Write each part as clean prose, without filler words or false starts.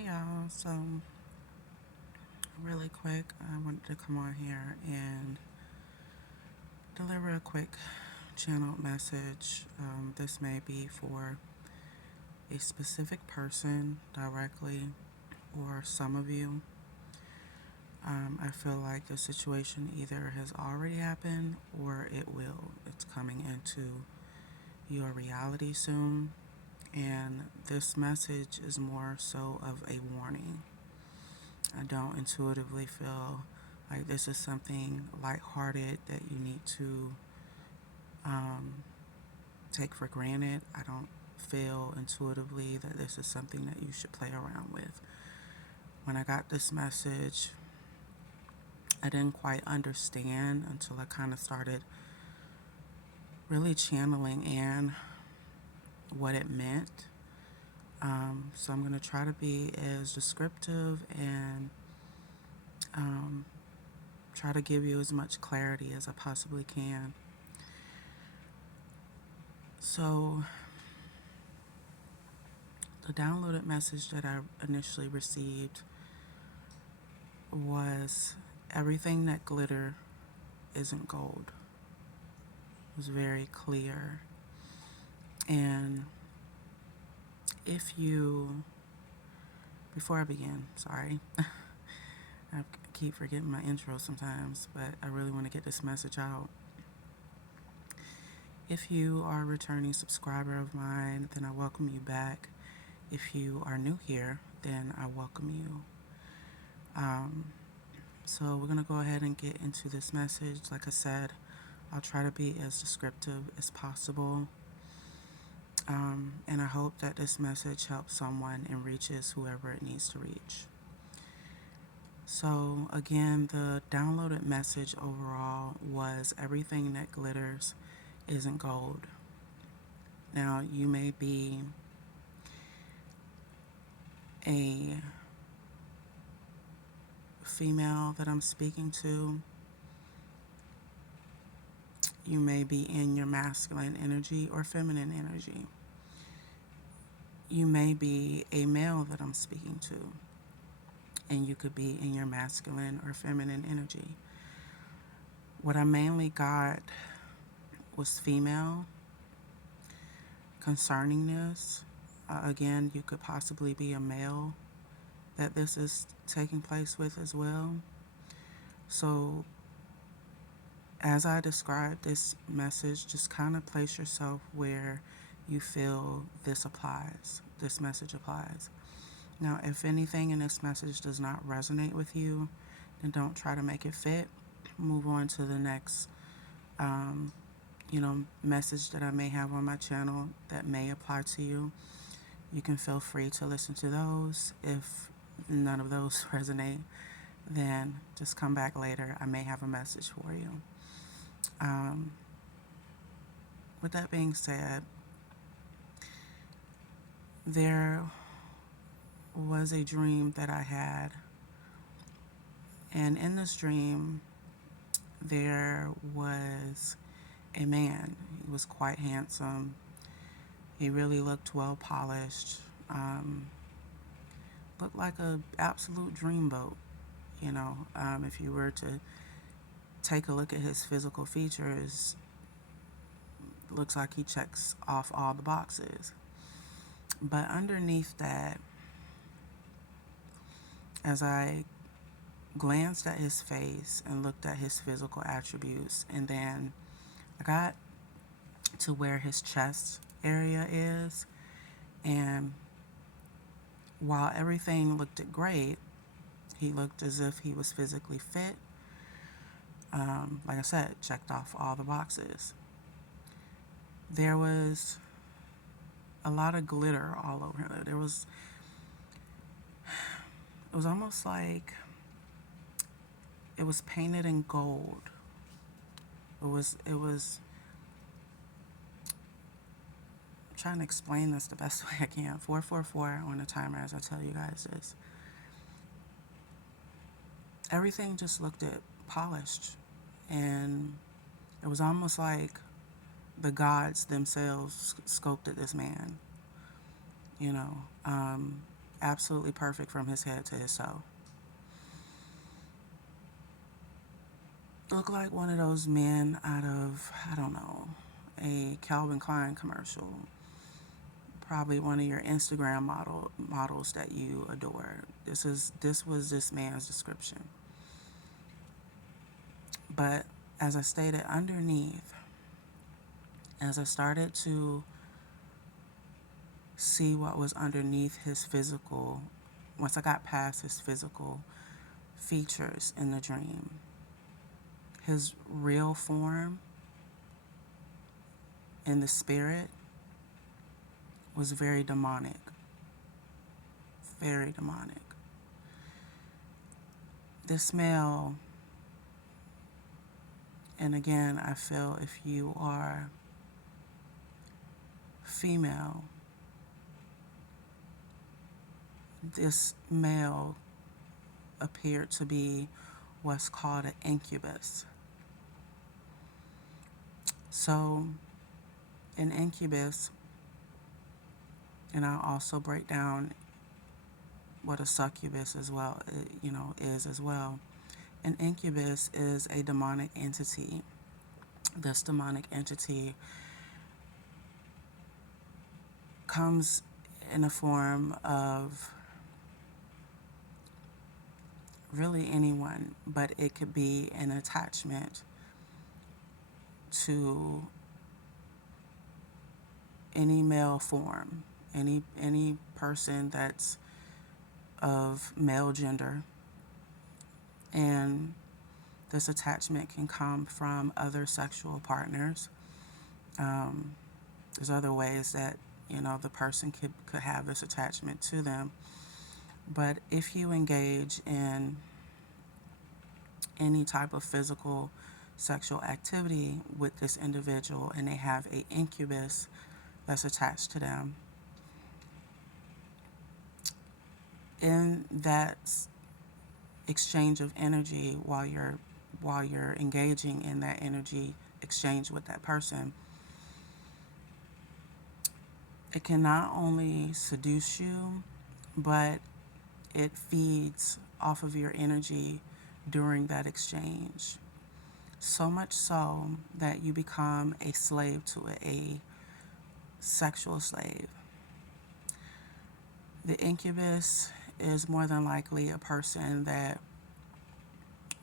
Hey y'all, so really quick, I wanted to come on here and deliver a quick channeled message. This may be for a specific person directly or some of you. I feel like the situation either has already happened or it will. It's coming into your reality soon, and this message is more so of a warning. I don't intuitively feel like this is something lighthearted that you need to um, take for granted. I don't feel intuitively that this is something that you should play around with. When I got this message, I didn't quite understand until I kind of started really channeling in what it meant. So I'm going to try to be as descriptive and um, try to give you as much clarity as I possibly can. So, the downloaded message that I initially received was everything that glitter isn't gold. It was very clear. And if you, before I begin, sorry, I keep forgetting my intro sometimes, but I really want to get this message out. If you are a returning subscriber of mine, then I welcome you back. If you are new here, then I welcome you. So we're going to go ahead and get into this message. Like I said, I'll try to be as descriptive as possible. And I hope that this message helps someone and reaches whoever it needs to reach. So again, the downloaded message overall was everything that glitters isn't gold. Now, you may be a female that I'm speaking to. You may be in your masculine energy or feminine energy. You may be a male that I'm speaking to, and you could be in your masculine or feminine energy. What I mainly got was female concerning this. Again, you could possibly be a male that this is taking place with as well. So, as I described this message, just kind of place yourself where you feel this applies, this message applies. Now, if anything in this message does not resonate with you, then don't try to make it fit. Move on to the next, message that I may have on my channel that may apply to you. You can feel free to listen to those. If none of those resonate, then just come back later. I may have a message for you. With that being said, there was a dream that I had, and in this dream, there was a man. He was quite handsome. He really looked well polished. Looked like a absolute dreamboat. If you were to take a look at his physical features, looks like he checks off all the boxes. But underneath that, as I glanced at his face and looked at his physical attributes, and then I got to where his chest area is, and while everything looked great, he looked as if he was physically fit. Like I said, checked off all the boxes. There was a lot of glitter all over him. It was almost like it was painted in gold. It was I'm trying to explain this the best way I can. 444 on the timer as I tell you guys this. Everything just looked polished, and it was almost like the gods themselves sculpted this man. You know, absolutely perfect from his head to his toe. Looked like one of those men out of, I don't know, a Calvin Klein commercial. Probably one of your Instagram models that you adore. This was this man's description. But as I stated, underneath, as I started to see what was underneath his physical, once I got past his physical features in the dream, his real form in the spirit was very demonic. Very demonic. This male, and again, I feel if you are female, this male appeared to be what's called an incubus. So, an incubus, and I'll also break down what a succubus as well, is as well. An incubus is a demonic entity. This demonic entity comes in the form of really anyone, but it could be an attachment to any male form, any person that's of male gender, and this attachment can come from other sexual partners. There's other ways that the person could have this attachment to them, but if you engage in any type of physical sexual activity with this individual and they have a incubus that's attached to them, in that exchange of energy, while you're engaging in that energy exchange with that person, it can not only seduce you, but it feeds off of your energy during that exchange. So much so that you become a slave to it, a sexual slave. The incubus is more than likely a person that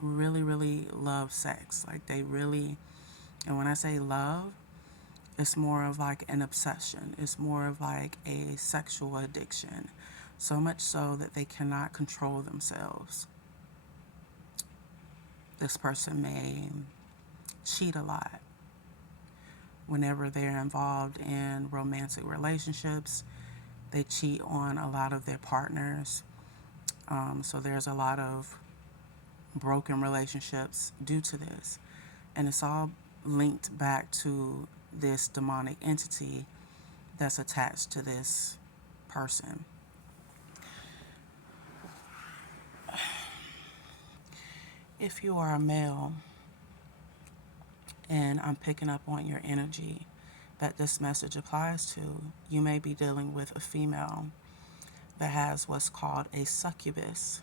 really, really loves sex. Like they really, and when I say love, it's more of like an obsession. It's more of like a sexual addiction. So much so that they cannot control themselves. This person may cheat a lot. Whenever they're involved in romantic relationships, they cheat on a lot of their partners. So there's a lot of broken relationships due to this. And it's all linked back to this demonic entity that's attached to this person. If you are a male, and I'm picking up on your energy that this message applies to, you may be dealing with a female that has what's called a succubus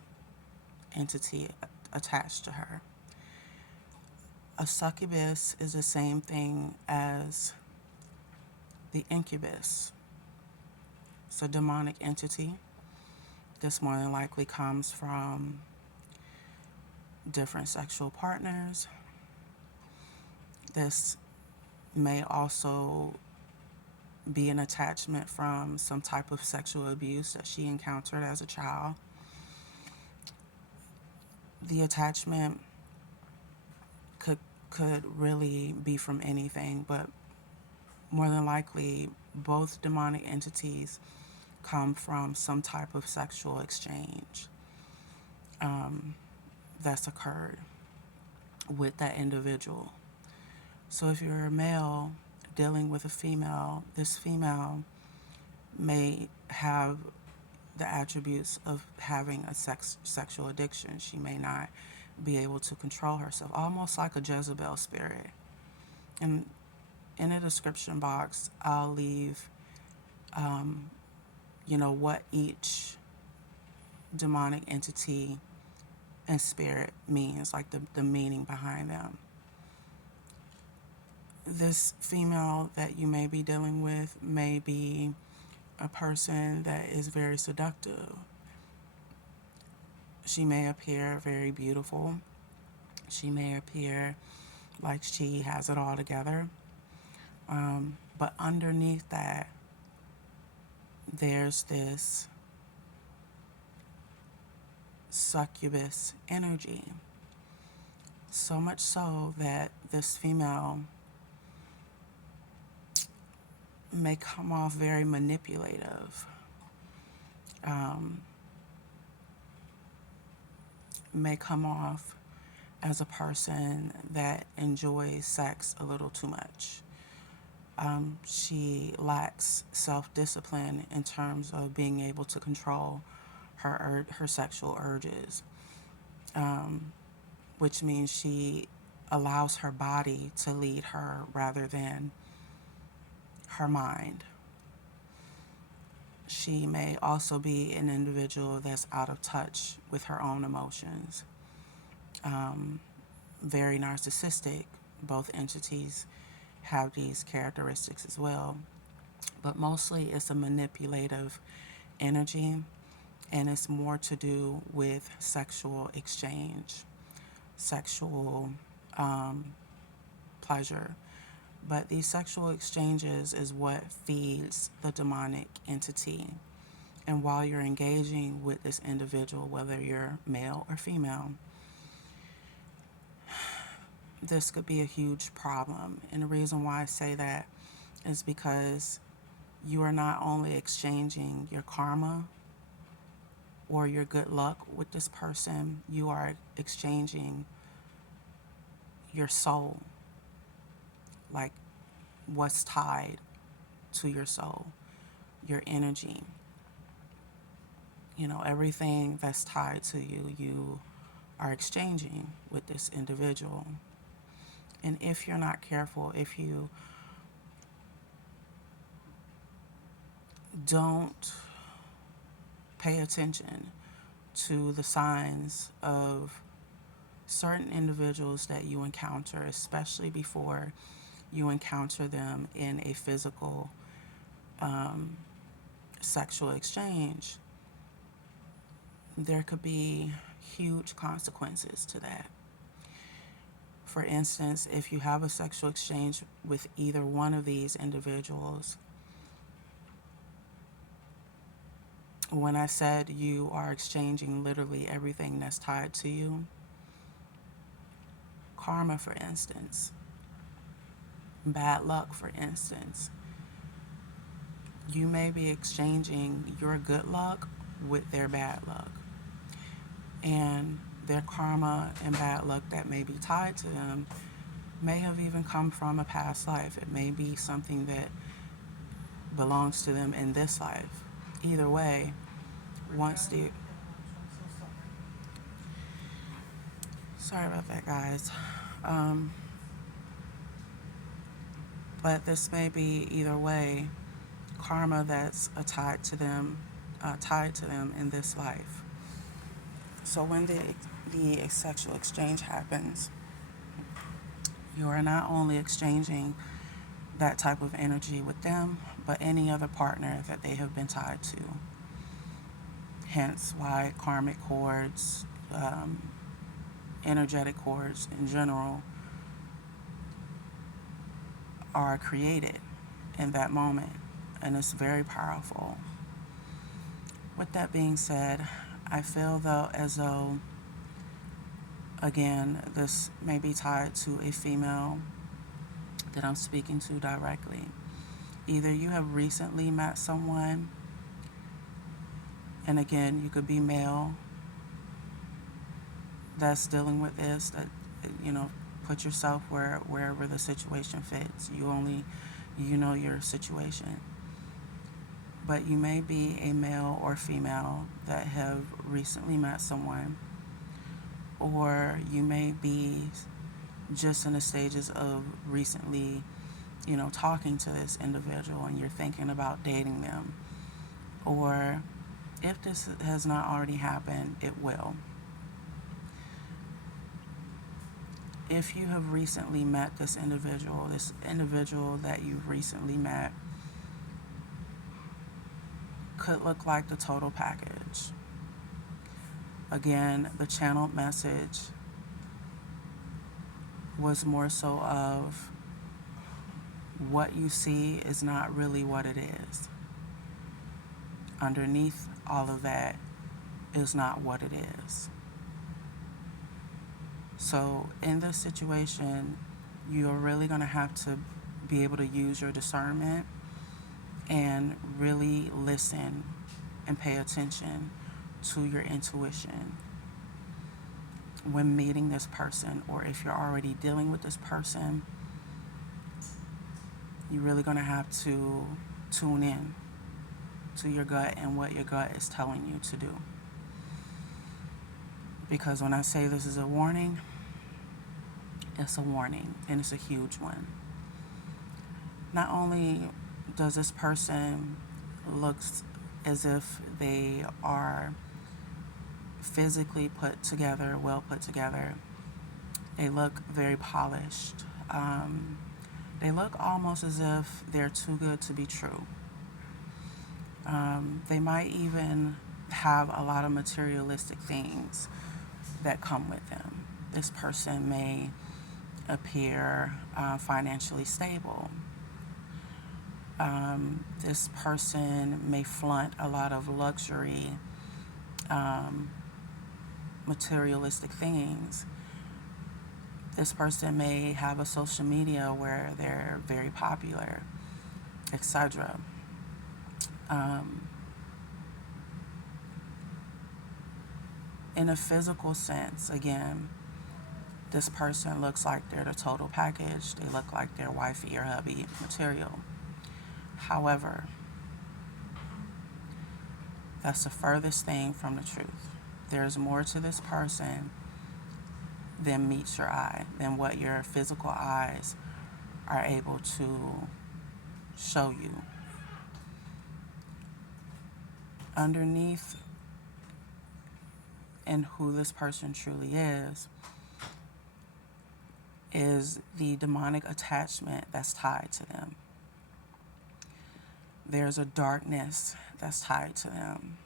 entity attached to her. A succubus is the same thing as the incubus. It's a demonic entity. This more than likely comes from different sexual partners. This may also be an attachment from some type of sexual abuse that she encountered as a child. The attachment could really be from anything, but more than likely both demonic entities come from some type of sexual exchange that's occurred with that individual. So if you're a male dealing with a female, this female may have the attributes of having a sexual addiction. She may not be able to control herself, almost like a Jezebel spirit. And in the description box, I'll leave, what each demonic entity and spirit means, like the meaning behind them. This female that you may be dealing with may be a person that is very seductive. She may appear very beautiful. She may appear like she has it all together. But underneath that, there's this succubus energy. So much so that this female may come off very manipulative, may come off as a person that enjoys sex a little too much. She lacks self-discipline in terms of being able to control her sexual urges, which means she allows her body to lead her rather than her mind. She may also be an individual that's out of touch with her own emotions, very narcissistic. Both entities have these characteristics as well, but mostly it's a manipulative energy, and it's more to do with sexual exchange, sexual pleasure. But these sexual exchanges is what feeds the demonic entity. And while you're engaging with this individual, whether you're male or female, this could be a huge problem. And the reason why I say that is because you are not only exchanging your karma or your good luck with this person, you are exchanging your soul, like what's tied to your soul, your energy. You know, everything that's tied to you, you are exchanging with this individual. And if you're not careful, if you don't pay attention to the signs of certain individuals that you encounter, especially before you encounter them in a physical sexual exchange, there could be huge consequences to that. For instance, if you have a sexual exchange with either one of these individuals, when I said you are exchanging literally everything that's tied to you, karma, for instance, bad luck, for instance, you may be exchanging your good luck with their bad luck. And their karma and bad luck that may be tied to them may have even come from a past life. It may be something that belongs to them in this life. Either way, sorry about that, guys. But this may be either way karma that's tied to them in this life. So when the sexual exchange happens, you are not only exchanging that type of energy with them, but any other partner that they have been tied to. Hence why karmic cords, energetic cords in general, are created in that moment, and it's very powerful. With that being said, I feel as though, again, this may be tied to a female that I'm speaking to directly. Either you have recently met someone, and again, you could be male, that's dealing with this, that, put yourself wherever the situation fits. You know your situation. But you may be a male or female that have recently met someone, or you may be just in the stages of recently, talking to this individual and you're thinking about dating them. Or If this has not already happened, it will. If you have recently met this individual that you've recently met could look like the total package. Again, the channeled message was more so of what you see is not really what it is. Underneath all of that is not what it is. So in this situation, you're really going to have to be able to use your discernment and really listen and pay attention to your intuition when meeting this person, or if you're already dealing with this person, you're really going to have to tune in to your gut and what your gut is telling you to do. Because when I say this is a warning, it's a warning, and it's a huge one. Not only does this person look as if they are physically put together, well put together, they look very polished. They look almost as if they're too good to be true. They might even have a lot of materialistic things that come with them. This person may appear financially stable. This person may flaunt a lot of luxury, materialistic things. This person may have a social media where they're very popular, etc. In a physical sense, again, this person looks like they're the total package. They look like they're wifey or hubby material. However, that's the furthest thing from the truth. There's more to this person than meets your eye, than what your physical eyes are able to show you. Underneath and who this person truly is the demonic attachment that's tied to them. There's a darkness that's tied to them.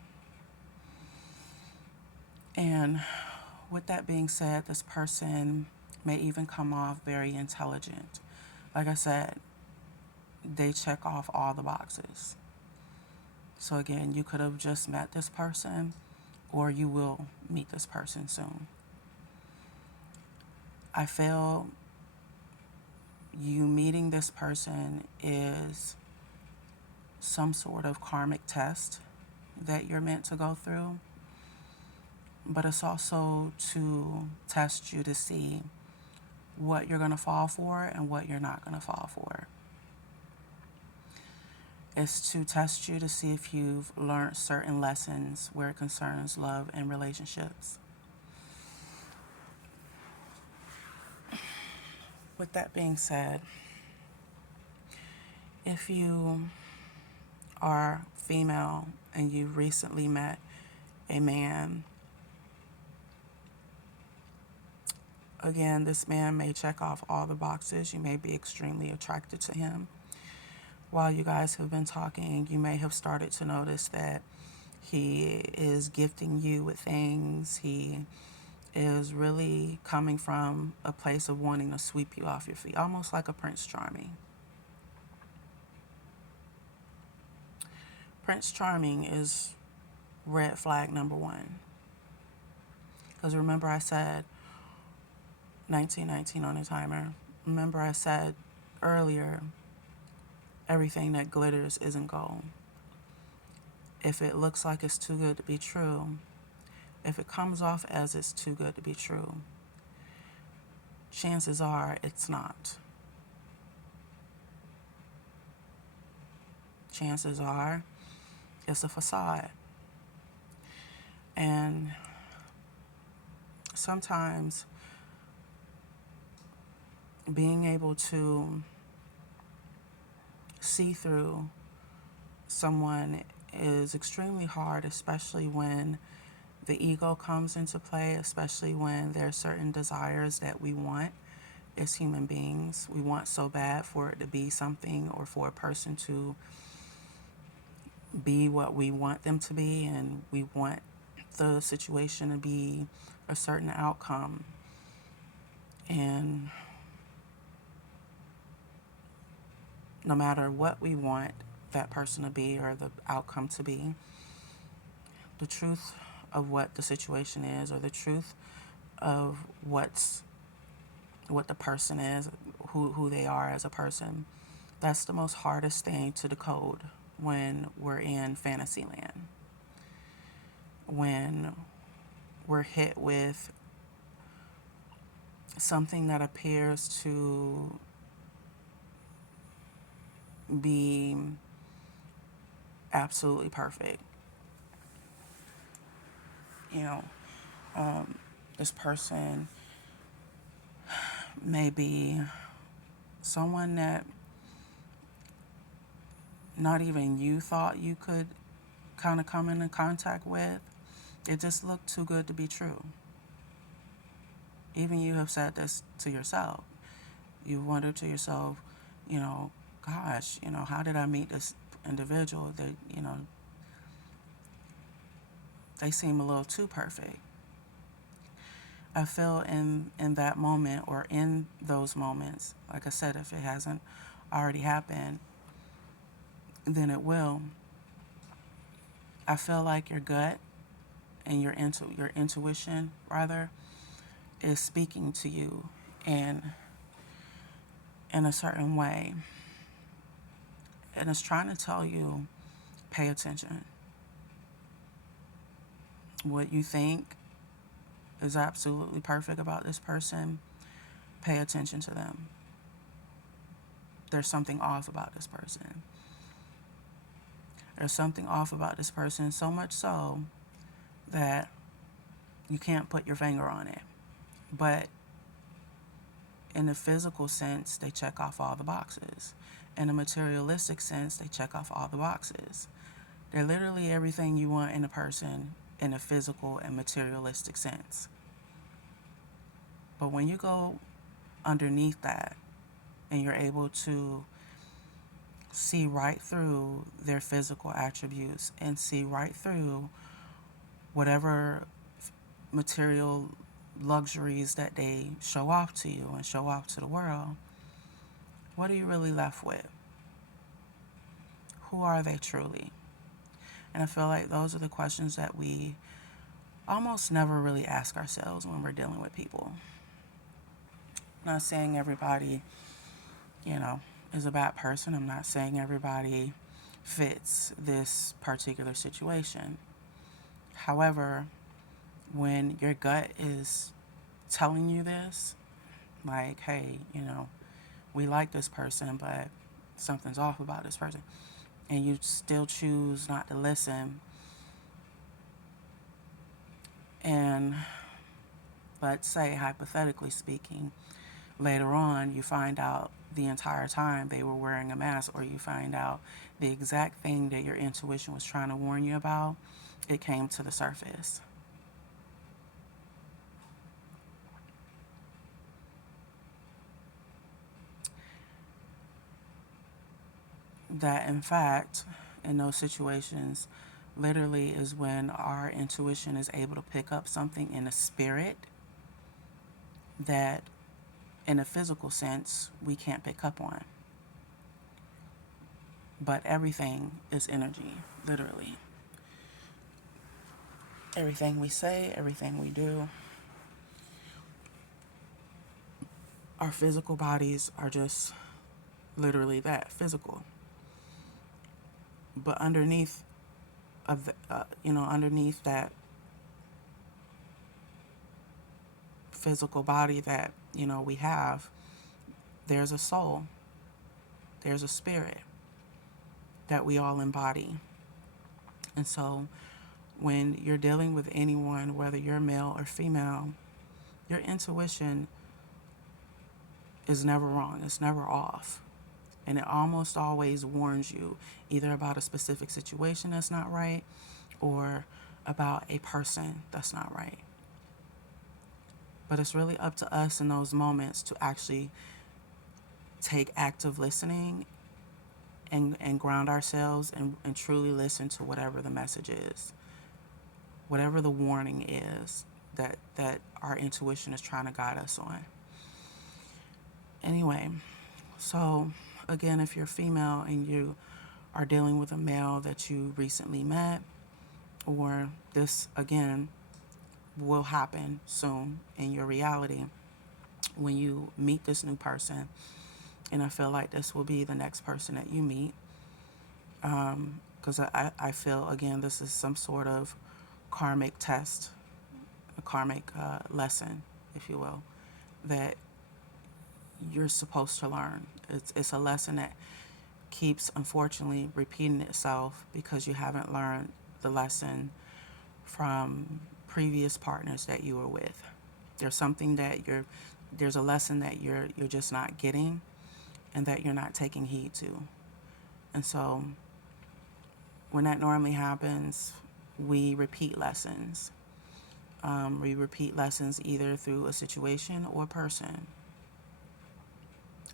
And with that being said, this person may even come off very intelligent. Like I said, they check off all the boxes. So again, you could have just met this person, or you will meet this person soon. I feel you meeting this person is some sort of karmic test that you're meant to go through, but it's also to test you to see what you're going to fall for and what you're not going to fall for. It's to test you to see if you've learned certain lessons where it concerns love and relationships. With that being said, if you are female and you recently met a man, again, this man may check off all the boxes. You may be extremely attracted to him. While you guys have been talking, you may have started to notice that he is gifting you with things. He is really coming from a place of wanting to sweep you off your feet, almost like a Prince Charming. Prince Charming is red flag number one. Because remember I said 1919 on the timer. Remember I said earlier, everything that glitters isn't gold. If it looks like it's too good to be true, if it comes off as it's too good to be true, chances are it's not. Chances are it's a facade. And sometimes being able to see through someone is extremely hard, especially when the ego comes into play, especially when there are certain desires that we want as human beings. We want so bad for it to be something, or for a person to be what we want them to be, and we want the situation to be a certain outcome. And no matter what we want that person to be or the outcome to be, the truth of what the situation is, or the truth of what the person is, who they are as a person, that's the most hardest thing to decode when we're in fantasy land. When we're hit with something that appears to be absolutely perfect. You know, this person may be someone that not even you thought you could kind of come into contact with. It just looked too good to be true. Even you have said this to yourself. You wonder to yourself, gosh, how did I meet this individual? They seem a little too perfect. I feel in that moment, or in those moments, like I said, if it hasn't already happened, then it will. I feel like your gut and your intuition rather is speaking to you in a certain way, and it's trying to tell you, pay attention. What you think is absolutely perfect about this person, pay attention to them. There's something off about this person. There's something off about this person, so much so that you can't put your finger on it. But in the physical sense, they check off all the boxes. In a materialistic sense, they check off all the boxes. They're literally everything you want in a person in a physical and materialistic sense. But when you go underneath that and you're able to see right through their physical attributes and see right through whatever material luxuries that they show off to you and show off to the world, what are you really left with? Who are they truly? And I feel like those are the questions that we almost never really ask ourselves when we're dealing with people. I'm not saying everybody, is a bad person. I'm not saying everybody fits this particular situation. However, when your gut is telling you this, like, hey, we like this person, but something's off about this person, and you still choose not to listen, and let's say, hypothetically speaking, later on you find out the entire time they were wearing a mask, or you find out the exact thing that your intuition was trying to warn you about, it came to the surface. That, in fact, in those situations, literally is when our intuition is able to pick up something in a spirit that, in a physical sense, we can't pick up on. But everything is energy, literally. Everything we say, everything we do, our physical bodies are just literally that, physical. But underneath underneath that physical body that we have, there's a soul, there's a spirit that we all embody. And so when you're dealing with anyone, whether you're male or female, your intuition is never wrong, it's never off. And it almost always warns you either about a specific situation that's not right or about a person that's not right. But it's really up to us in those moments to actually take active listening and ground ourselves and truly listen to whatever the message is, whatever the warning is that our intuition is trying to guide us on. Anyway, so again, if you're female and you are dealing with a male that you recently met, or this again will happen soon in your reality when you meet this new person, and I feel like this will be the next person that you meet, because I feel, again, this is some sort of karmic test, a karmic lesson, if you will, that you're supposed to learn. It's a lesson that keeps, unfortunately, repeating itself because you haven't learned the lesson from previous partners that you were with. There's a lesson that you're just not getting and that you're not taking heed to. And so when that normally happens, we repeat lessons. We repeat lessons either through a situation or person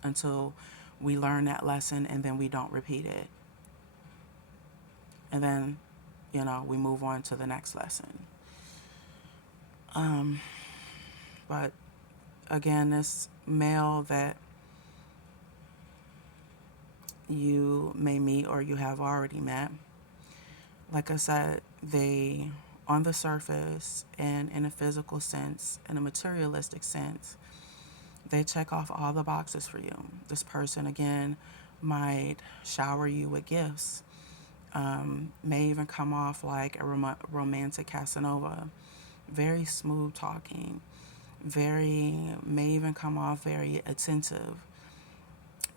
until we learn that lesson, and then we don't repeat it. And then, we move on to the next lesson. But again, this male that you may meet or you have already met, like I said, they, on the surface and in a physical sense, in a materialistic sense, they check off all the boxes for you. This person, again, might shower you with gifts, may even come off like a romantic Casanova, very smooth talking, may even come off very attentive,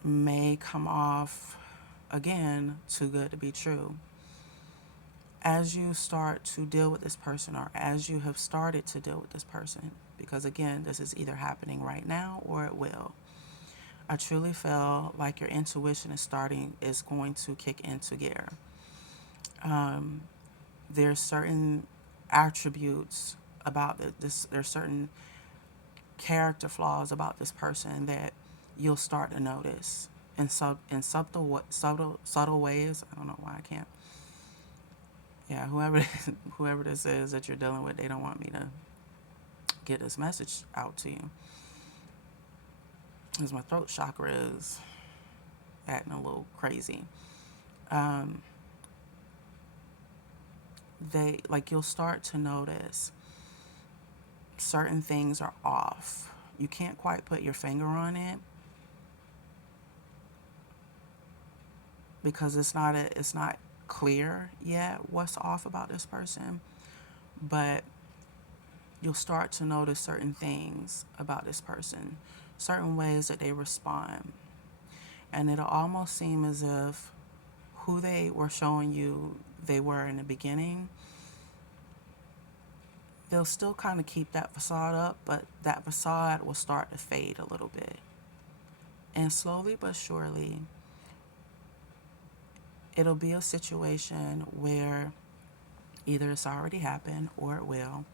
may come off, again, too good to be true. As you start to deal with this person, or as you have started to deal with this person, because again, this is either happening right now or it will, I truly feel like your intuition is going to kick into gear. There's certain attributes about this. There's certain character flaws about this person that you'll start to notice in subtle ways. I don't know why I can't. Yeah, whoever this is that you're dealing with, they don't want me to get this message out to you, because my throat chakra is acting a little crazy. You'll start to notice certain things are off. You can't quite put your finger on it because it's not clear yet what's off about this person, but you'll start to notice certain things about this person, certain ways that they respond, and it'll almost seem as if who they were showing you they were in the beginning, they'll still kind of keep that facade up, but that facade will start to fade a little bit. And slowly but surely, it'll be a situation where either it's already happened or it will.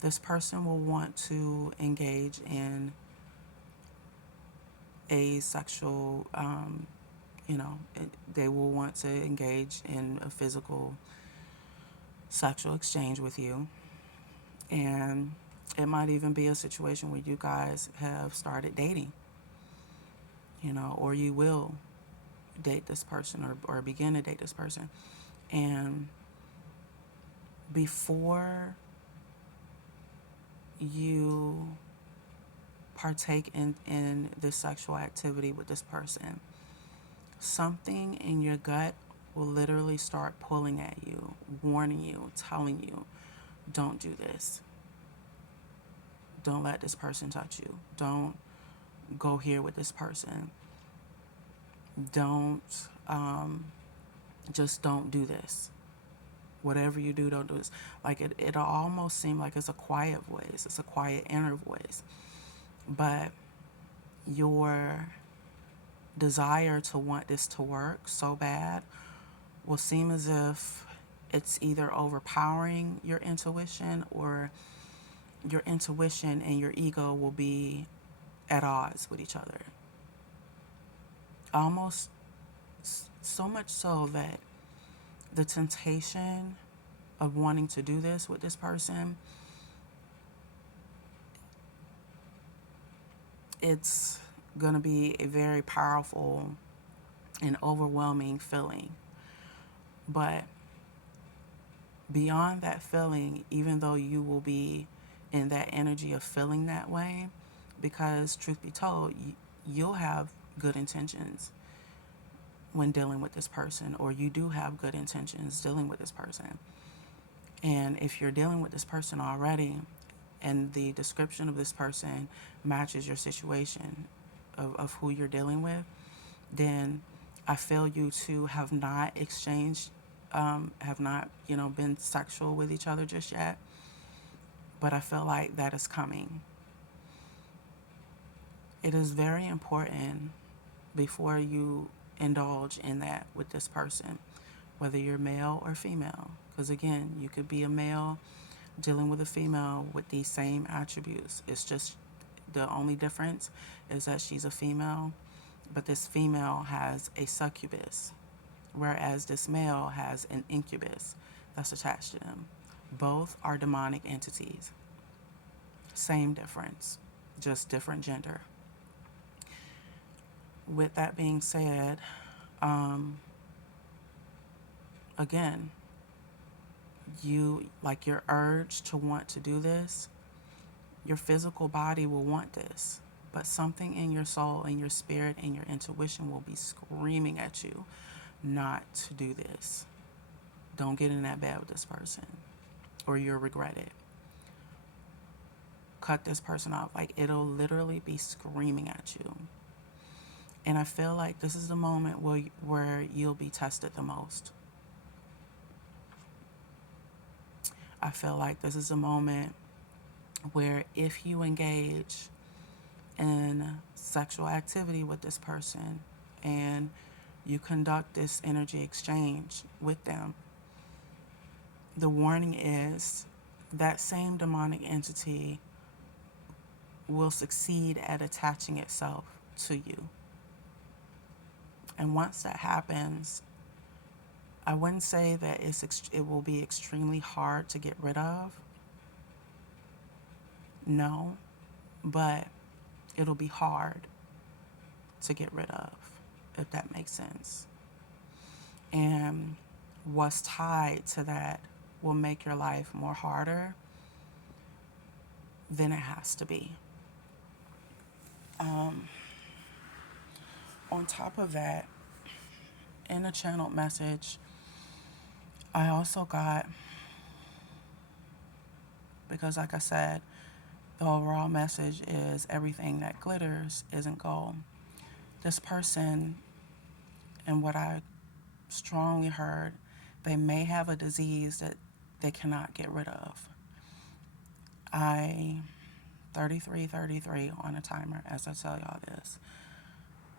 This person will want to engage in a sexual, they will want to engage in a physical sexual exchange with you. And it might even be a situation where you guys have started dating, or you will date this person or begin to date this person. And before you partake in this sexual activity with this person, something in your gut will literally start pulling at you, warning you, telling you, don't do this. Don't let this person touch you. Don't go here with this person. Don't, just don't do this. Whatever you do, don't do this. Like it'll almost seem like it's a quiet voice. It's a quiet inner voice. But your desire to want this to work so bad will seem as if it's either overpowering your intuition, or your intuition and your ego will be at odds with each other. Almost so much so that the temptation of wanting to do this with this person, it's going to be a very powerful and overwhelming feeling. But beyond that feeling, even though you will be in that energy of feeling that way, because truth be told, you'll have good intentions when dealing with this person, or you do have good intentions dealing with this person. And if you're dealing with this person already, and the description of this person matches your situation of who you're dealing with, then I feel you two have not exchanged, have not, been sexual with each other just yet. But I feel like that is coming. It is very important before you indulge in that with this person, whether you're male or female. Because again, you could be a male dealing with a female with these same attributes. It's just the only difference is that she's a female, but this female has a succubus, whereas this male has an incubus that's attached to them. Both are demonic entities. Same difference, just different gender. With that being said, again, your urge to want to do this, your physical body will want this, but something in your soul and your spirit and your intuition will be screaming at you not to do this. Don't get in that bed with this person, or you'll regret it. Cut this person off. Like, it'll literally be screaming at you. And I feel like this is the moment where you'll be tested the most. I feel like this is a moment where if you engage in sexual activity with this person and you conduct this energy exchange with them, the warning is that same demonic entity will succeed at attaching itself to you. And once that happens, I wouldn't say that it will be extremely hard to get rid of. No, but it'll be hard to get rid of, if that makes sense. And what's tied to that will make your life more harder than it has to be. On top of that, in a channeled message, I also got, because like I said, the overall message is everything that glitters isn't gold. This person, and what I strongly heard, they may have a disease that they cannot get rid of. 33 on a timer as I tell y'all this.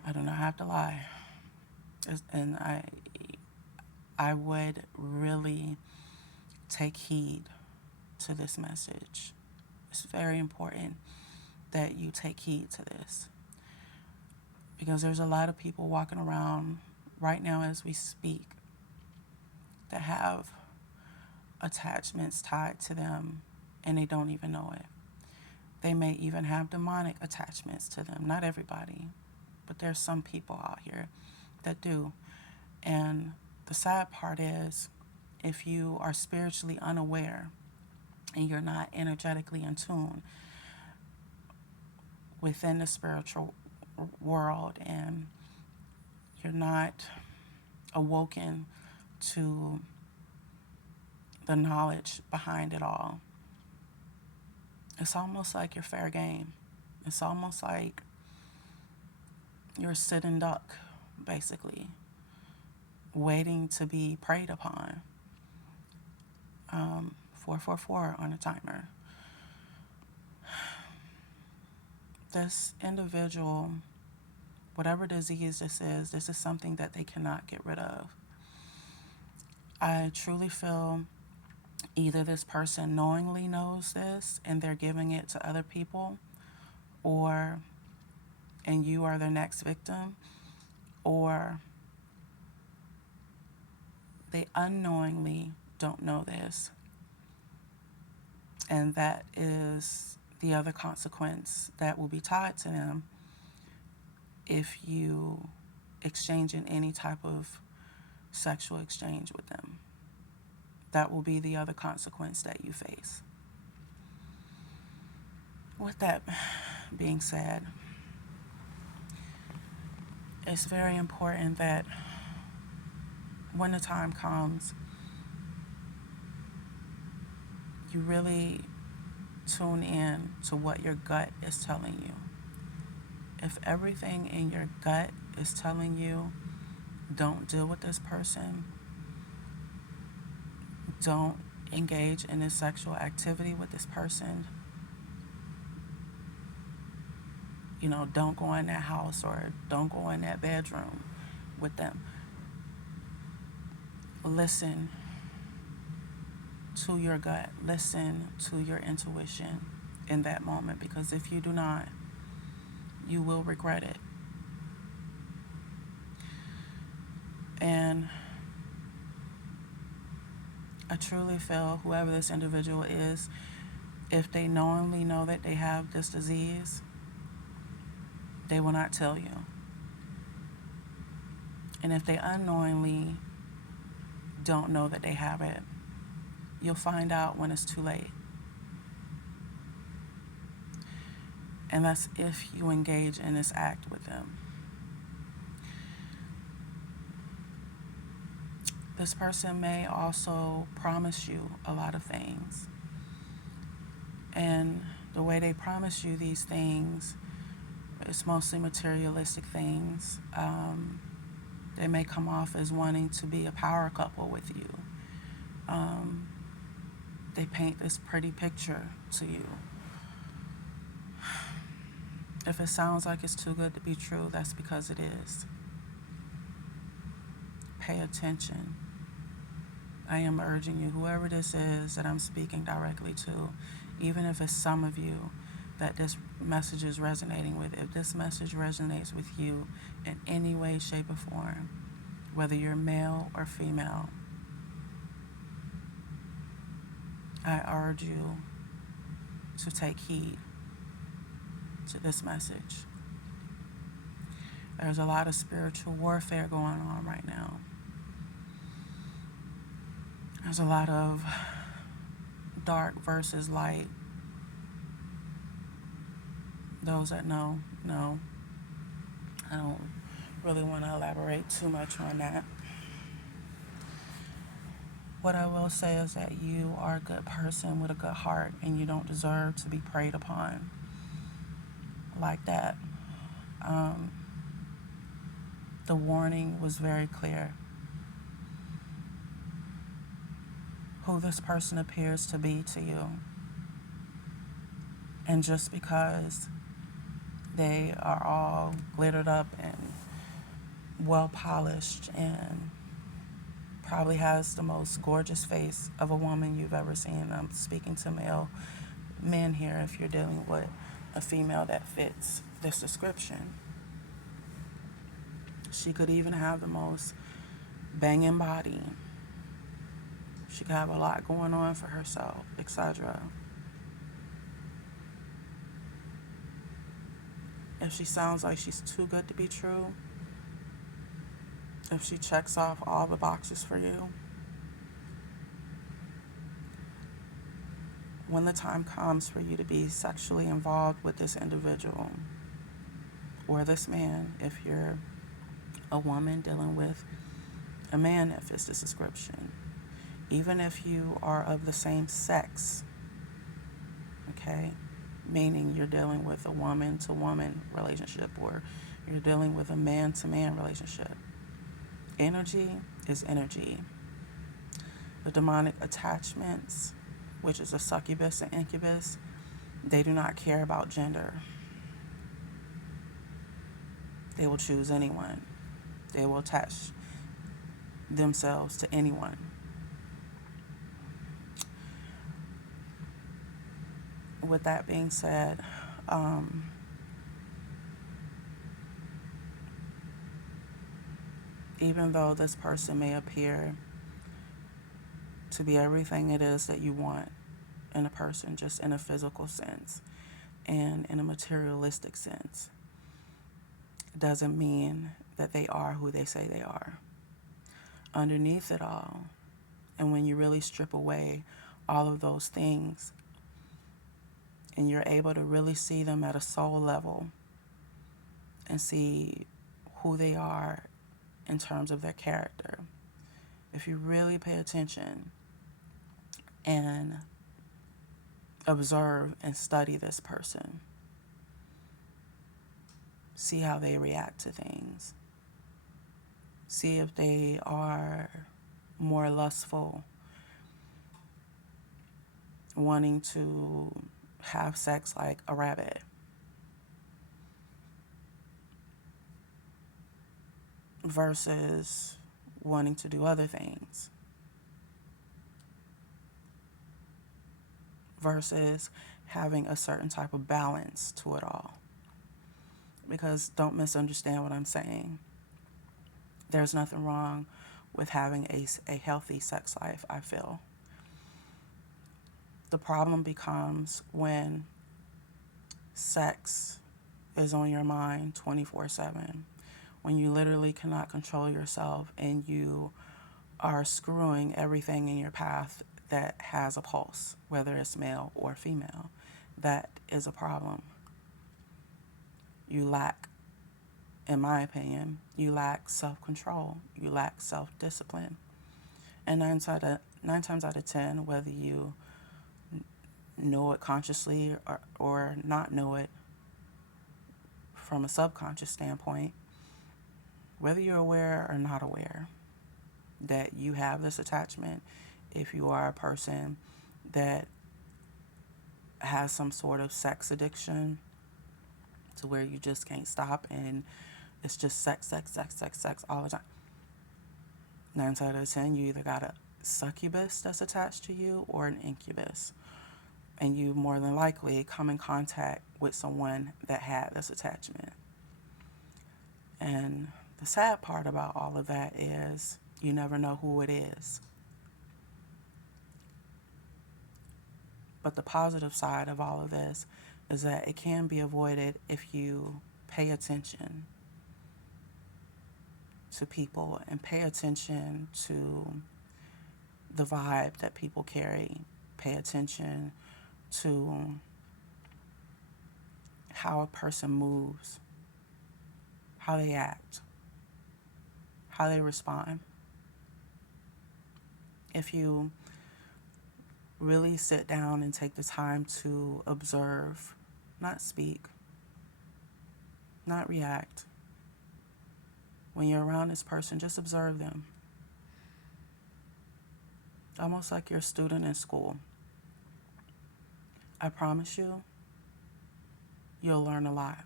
I do not have to lie. And I would really take heed to this message. It's very important that you take heed to this, because there's a lot of people walking around right now as we speak that have attachments tied to them and they don't even know it. They may even have demonic attachments to them. Not everybody, but there's some people out here that do. And the sad part is, if you are spiritually unaware and you're not energetically in tune within the spiritual world, and you're not awoken to the knowledge behind it all, it's almost like you're fair game. It's almost like you're a sitting duck, basically, waiting to be preyed upon. 444 on a timer. This individual whatever disease this is something that they cannot get rid of. I truly feel either this person knowingly knows this and they're giving it to other people, and you are their next victim, or they unknowingly don't know this. And that is the other consequence that will be tied to them if you exchange in any type of sexual exchange with them. That will be the other consequence that you face. With that being said, it's very important that when the time comes, you really tune in to what your gut is telling you. If everything in your gut is telling you, don't deal with this person, don't engage in this sexual activity with this person, don't go in that house or don't go in that bedroom with them. Listen to your gut. Listen to your intuition in that moment, because if you do not, you will regret it. And I truly feel whoever this individual is, if they knowingly know that they have this disease, they will not tell you. And if they unknowingly don't know that they have it, you'll find out when it's too late. And that's if you engage in this act with them. This person may also promise you a lot of things. And the way they promise you these things, it's mostly materialistic things. They may come off as wanting to be a power couple with you. They paint this pretty picture to you. If it sounds like it's too good to be true, that's because it is. Pay attention. I am urging you, whoever this is that I'm speaking directly to, even if it's some of you that this message is resonating with, if this message resonates with you in any way, shape, or form, whether you're male or female, I urge you to take heed to this message. There's a lot of spiritual warfare going on right now. There's a lot of dark versus light. Those that know. I don't really want to elaborate too much on that. What I will say is that you are a good person with a good heart, and you don't deserve to be preyed upon like that. The warning was very clear. Who this person appears to be to you. And just because they are all glittered up and well polished and probably has the most gorgeous face of a woman you've ever seen. I'm speaking to male men here if you're dealing with a female that fits this description. She could even have the most banging body. She could have a lot going on for herself, etc. If she sounds like she's too good to be true, if she checks off all the boxes for you, when the time comes for you to be sexually involved with this individual or this man, if you're a woman dealing with a man that fits this description, even if you are of the same sex, okay, meaning you're dealing with a woman-to-woman relationship or you're dealing with a man-to-man relationship, energy is energy. The demonic attachments, which is a succubus and incubus, they do not care about gender. They will choose anyone. They will attach themselves to anyone. With that being said, even though this person may appear to be everything it is that you want in a person, just in a physical sense and in a materialistic sense, it doesn't mean that they are who they say they are. Underneath it all, and when you really strip away all of those things and you're able to really see them at a soul level and see who they are in terms of their character, if you really pay attention and observe and study this person, see how they react to things, see if they are more lustful, wanting to have sex like a rabbit, versus wanting to do other things, versus having a certain type of balance to it all. Because don't misunderstand what I'm saying. There's nothing wrong with having a healthy sex life, I feel. The problem becomes when sex is on your mind 24/7, when you literally cannot control yourself and you are screwing everything in your path that has a pulse, whether it's male or female. That is a problem. You lack, in my opinion, you lack self-control. You lack self-discipline. And nine times out of 10, whether you know it consciously or not know it from a subconscious standpoint, whether you're aware or not aware that you have this attachment, if you are a person that has some sort of sex addiction to where you just can't stop and it's just sex all the time, 9 times out of 10, you either got a succubus that's attached to you or an incubus. And you more than likely come in contact with someone that had this attachment. And the sad part about all of that is you never know who it is. But the positive side of all of this is that it can be avoided if you pay attention to people and pay attention to the vibe that people carry. Pay attention to how a person moves, how they act, how they respond. If you really sit down and take the time to observe, not speak, not react. When you're around this person, just observe them. Almost like you're a student in school. I promise you, you'll learn a lot.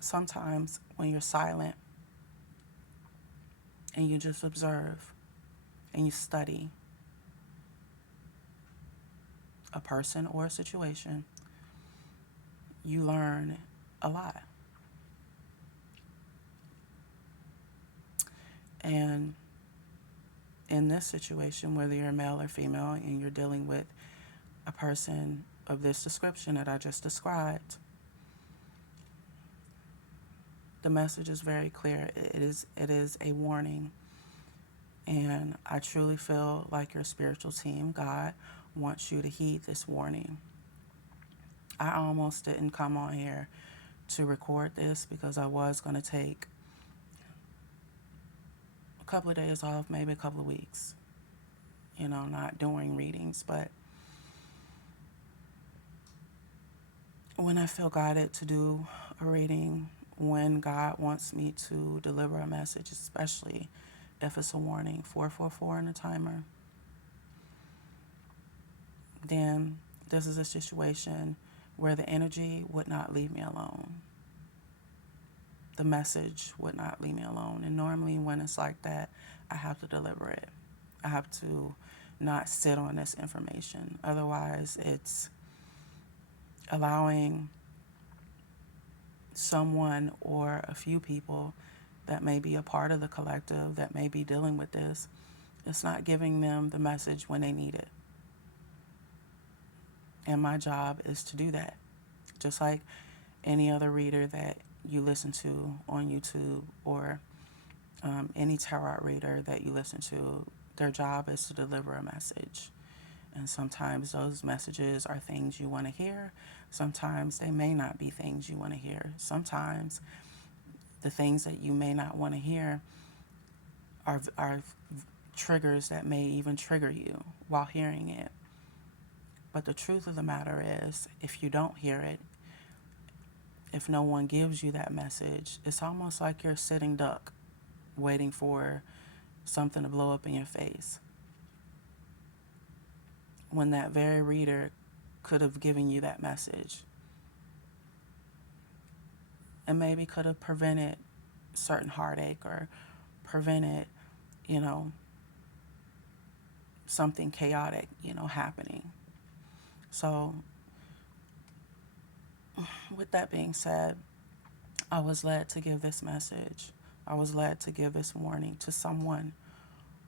Sometimes when you're silent and you just observe and you study a person or a situation, you learn a lot. And in this situation, whether you're male or female and you're dealing with a person of this description that I just described, the message is very clear. It is a warning. And I truly feel like your spiritual team, God, wants you to heed this warning. I almost didn't come on here to record this because I was going to take a couple of days off, maybe a couple of weeks, not doing readings. But when I feel guided to do a reading, when God wants me to deliver a message, especially if it's a warning, 444 in the timer, then this is a situation where the energy would not leave me alone. the message would not leave me alone. And normally when it's like that, I have to deliver it. I have to not sit on this information. Otherwise, it's allowing someone or a few people that may be a part of the collective that may be dealing with this, it's not giving them the message when they need it. And my job is to do that. Just like any other reader that you listen to on YouTube, or any tarot reader that you listen to, their job is to deliver a message. And sometimes those messages are things you want to hear. Sometimes they may not be things you want to hear. Sometimes the things that you may not want to hear are triggers that may even trigger you while hearing it. But the truth of the matter is, if you don't hear it, if no one gives you that message, it's almost like you're a sitting duck waiting for something to blow up in your face, when that very reader could have given you that message and maybe could have prevented certain heartache or prevented, something chaotic, happening. So with that being said, I was led to give this message. I was led to give this warning to someone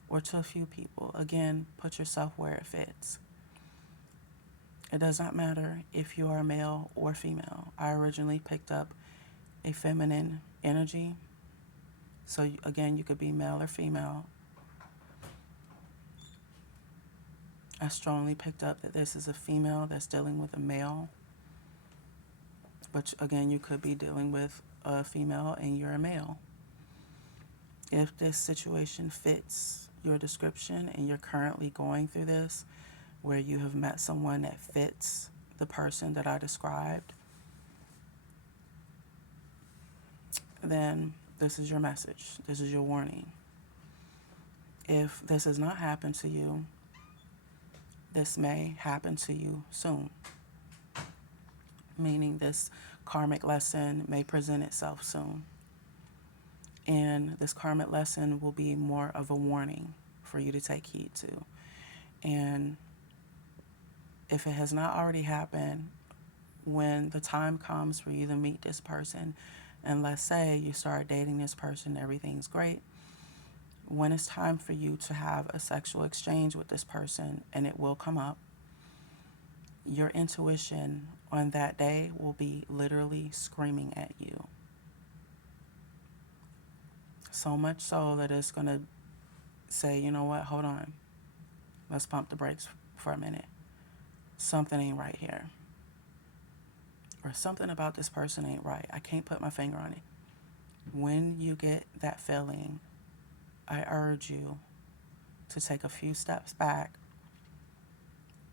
or to a few people. Again, put yourself where it fits. It does not matter if you are male or female. I originally picked up a feminine energy. So again, you could be male or female. I strongly picked up that this is a female that's dealing with a male. But again, you could be dealing with a female and you're a male. If this situation fits your description and you're currently going through this, where you have met someone that fits the person that I described, then this is your message. This is your warning. If this has not happened to you, this may happen to you soon. Meaning this karmic lesson may present itself soon. And this karmic lesson will be more of a warning for you to take heed to. And if it has not already happened, when the time comes for you to meet this person, and let's say you start dating this person, everything's great. When it's time for you to have a sexual exchange with this person, and it will come up, your intuition on that day will be literally screaming at you. So much so that it's going to say, you know what, hold on. Let's pump the brakes for a minute. Something ain't right here. Or something about this person ain't right. I can't put my finger on it. When you get that feeling, I urge you to take a few steps back,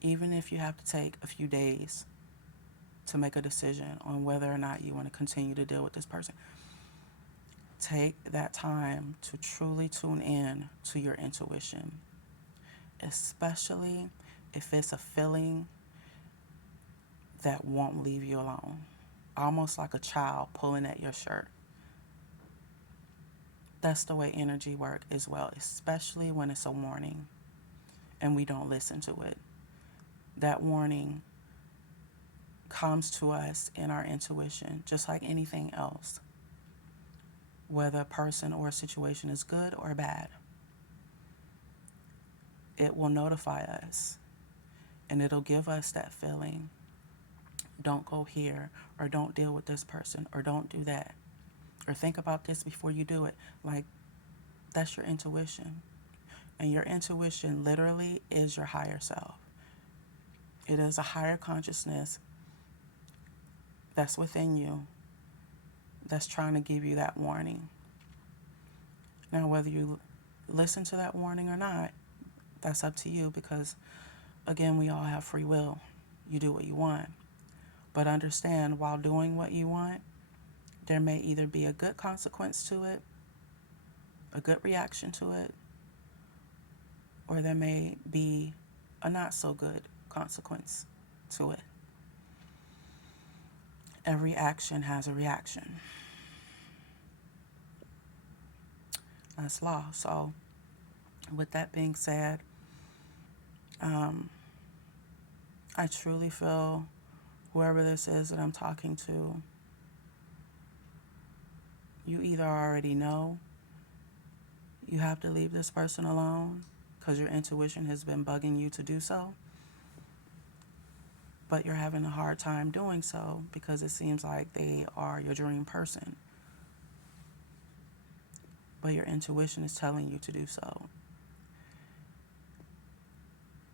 even if you have to take a few days to make a decision on whether or not you want to continue to deal with this person. Take that time to truly tune in to your intuition, especially if it's a feeling that won't leave you alone, almost like a child pulling at your shirt. That's the way energy works as well, especially when it's a warning and we don't listen to it. That warning comes to us in our intuition, just like anything else, whether a person or a situation is good or bad. It will notify us, and it'll give us that feeling. Don't go here, or don't deal with this person, or don't do that, or think about this before you do it. Like, that's your intuition. And your intuition literally is your higher self. It is a higher consciousness that's within you that's trying to give you that warning. Now, whether you listen to that warning or not, that's up to you, because, again, we all have free will. You do what you want. But understand, while doing what you want, there may either be a good consequence to it, a good reaction to it, or there may be a not so good consequence to it. Every action has a reaction. That's law. So, with that being said, I truly feel whoever this is that I'm talking to, you either already know you have to leave this person alone because your intuition has been bugging you to do so, but you're having a hard time doing so because it seems like they are your dream person, but your intuition is telling you to do so.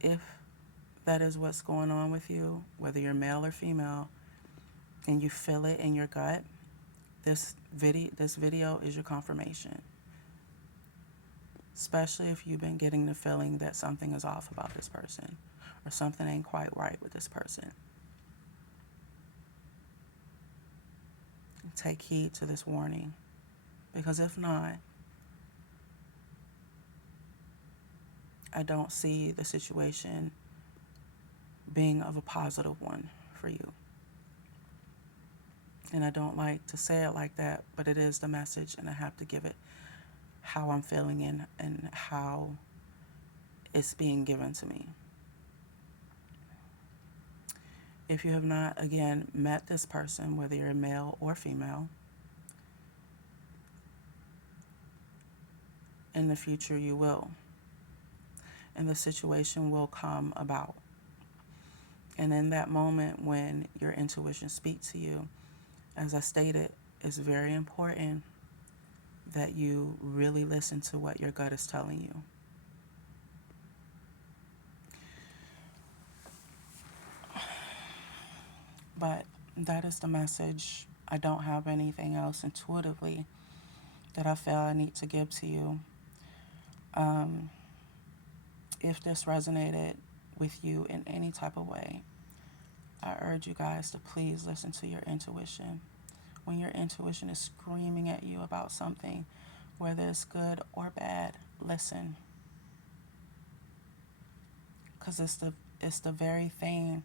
If that is what's going on with you, whether you're male or female, and you feel it in your gut, this video is your confirmation. Especially if you've been getting the feeling that something is off about this person or something ain't quite right with this person. Take heed to this warning, because if not, I don't see the situation being of a positive one for you. And I don't like to say it like that, but it is the message, and I have to give it how I'm feeling and how it's being given to me. If you have not, again, met this person, whether you're male or female, in the future you will. And the situation will come about. And in that moment when your intuition speaks to you, as I stated, it's very important that you really listen to what your gut is telling you. But that is the message. I don't have anything else intuitively that I feel I need to give to you. If this resonated with you in any type of way, I urge you guys to please listen to your intuition. When your intuition is screaming at you about something, whether it's good or bad, listen. Because it's the very thing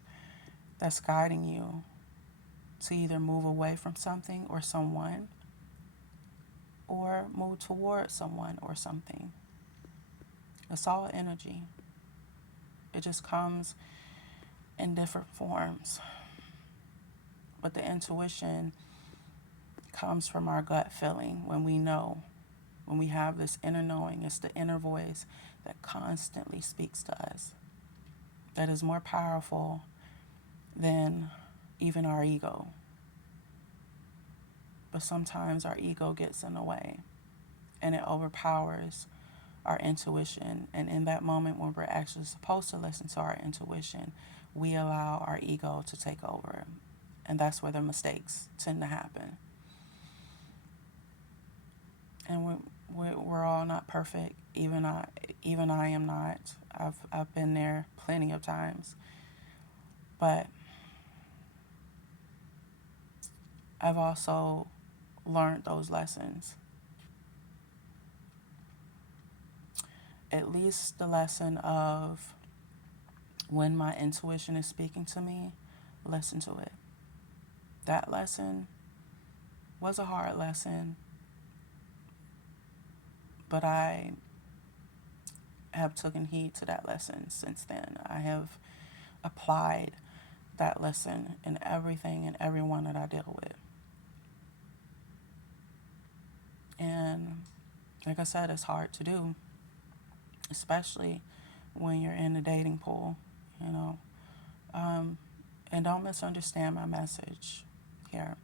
that's guiding you to either move away from something or someone, or move towards someone or something. It's all energy. It just comes in different forms. But the intuition comes from our gut feeling when we know, when we have this inner knowing. It's the inner voice that constantly speaks to us, that is more powerful than even our ego. But sometimes our ego gets in the way and it overpowers our intuition. And in that moment when we're actually supposed to listen to our intuition, we allow our ego to take over. And that's where the mistakes tend to happen. And we're all not perfect. Even I am not. I've been there plenty of times. But I've also learned those lessons. At least the lesson of when my intuition is speaking to me, listen to it. That lesson was a hard lesson, but I have taken heed to that lesson since then. I have applied that lesson in everything and everyone that I deal with. And like I said, it's hard to do, especially when you're in the dating pool, you know. And don't misunderstand my message here.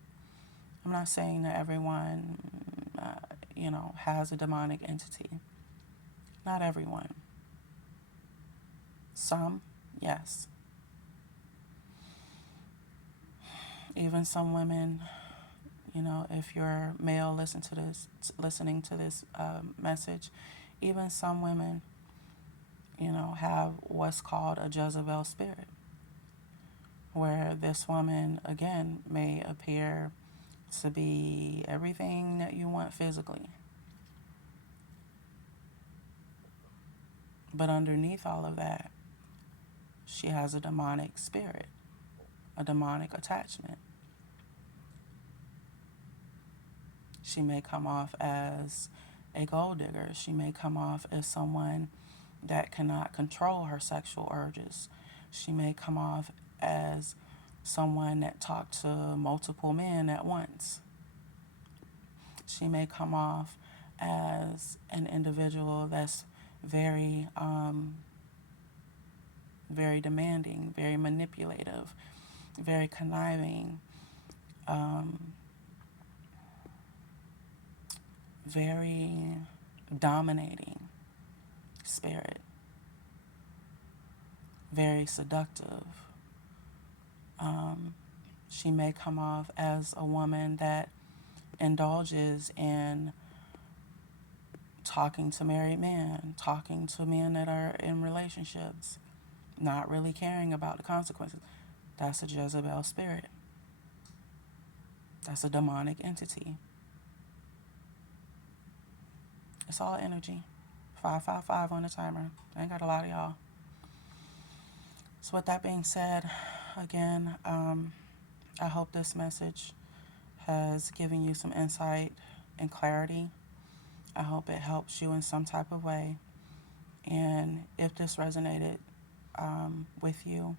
I'm not saying that everyone, has a demonic entity. Not everyone. Some, yes. Even some women, if you're male, listening to this message, even some women, have what's called a Jezebel spirit, where this woman, again, may appear to be everything that you want physically. But underneath all of that, she has a demonic spirit, a demonic attachment. She may come off as a gold digger. She may come off as someone that cannot control her sexual urges. She may come off as someone that talked to multiple men at once. She may come off as an individual that's very, very demanding, very manipulative, very conniving, very dominating spirit, very seductive. She may come off as a woman that indulges in talking to married men, talking to men that are in relationships, not really caring about the consequences. That's a Jezebel spirit. That's a demonic entity. It's all energy. 555 on the timer. I ain't got a lot of y'all. So with that being said, again, I hope this message has given you some insight and clarity. I hope it helps you in some type of way. And if this resonated with you,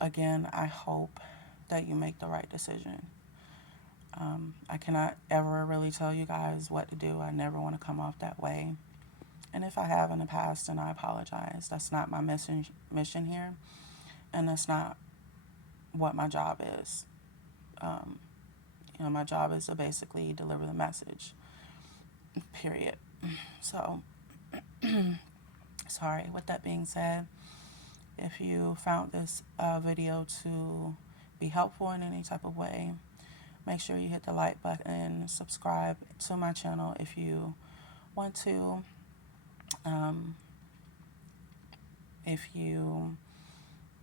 again, I hope that you make the right decision. I cannot ever really tell you guys what to do. I never want to come off that way. And if I have in the past, then I apologize. That's not my mission here. And that's not what my job is. My job is to basically deliver the message. Period. So, sorry. With that being said, if you found this video to be helpful in any type of way, make sure you hit the like button, subscribe to my channel if you want to. If you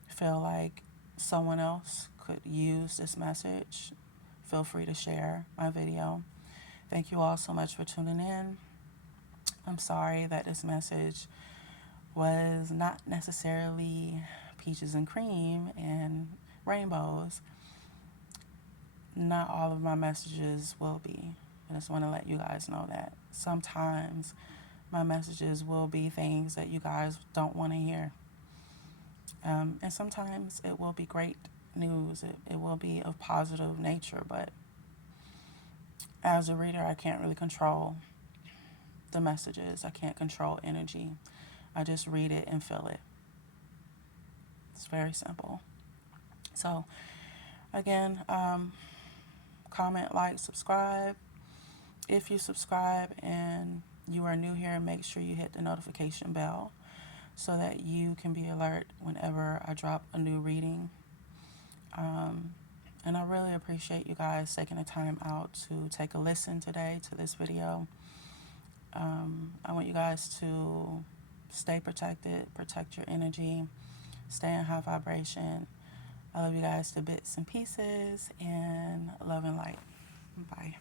feel like someone else could use this message, feel free to share my video. Thank you all so much for tuning in. I'm sorry that this message was not necessarily peaches and cream and rainbows. Not all of my messages will be. I just want to let you guys know that sometimes my messages will be things that you guys don't want to hear. And sometimes it will be great news. It will be of positive nature, but as a reader, I can't really control the messages. I can't control energy. I just read it and feel it. It's very simple. So, again, comment, like, subscribe. If you subscribe and you are new here, make sure you hit the notification bell so that you can be alert whenever I drop a new reading. And I really appreciate you guys taking the time out to take a listen today to this video. I want you guys to stay protected, protect your energy, stay in high vibration. I love you guys to bits and pieces, and love and light. Bye.